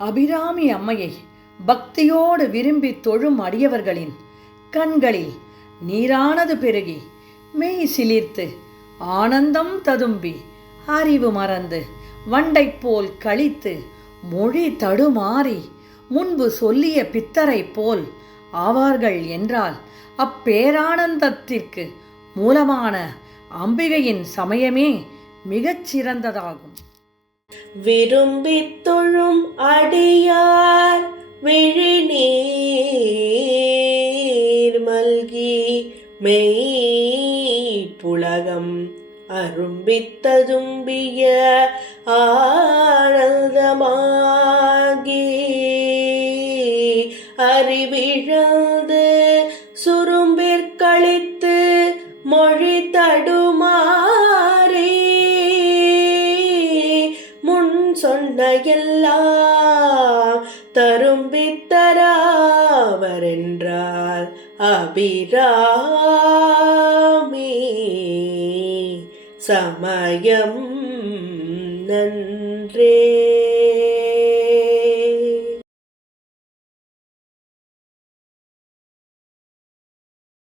அபிராமி அம்மையை பக்தியோடு விரும்பி தொழும் அடியவர்களின் கண்களில் நீரானது பெருகி மெய் சிலிர்த்து ஆனந்தம் ததும்பி அறிவு மறந்து வண்டைப் போல் கழித்து மொழி தடுமாறி முன்பு சொல்லிய பித்தரைப் போல் ஆவார்கள் என்றால் அப்பேரானந்தத்திற்கு மூலமான அம்பிகையின் சமயமே மிகச் சிறந்ததாகும் விரும்பித் தொழும் அடியார் விழிநீர் மல்கி மெய் புலகம் அரும்பித்ததும்பிய ஆனந்தமாகி அறிவிழந்து சுரும்பிற்க சொன்ன தரும் தரும்பித்தராவரென்றால் அபிராமி. சமயம் நன்றே.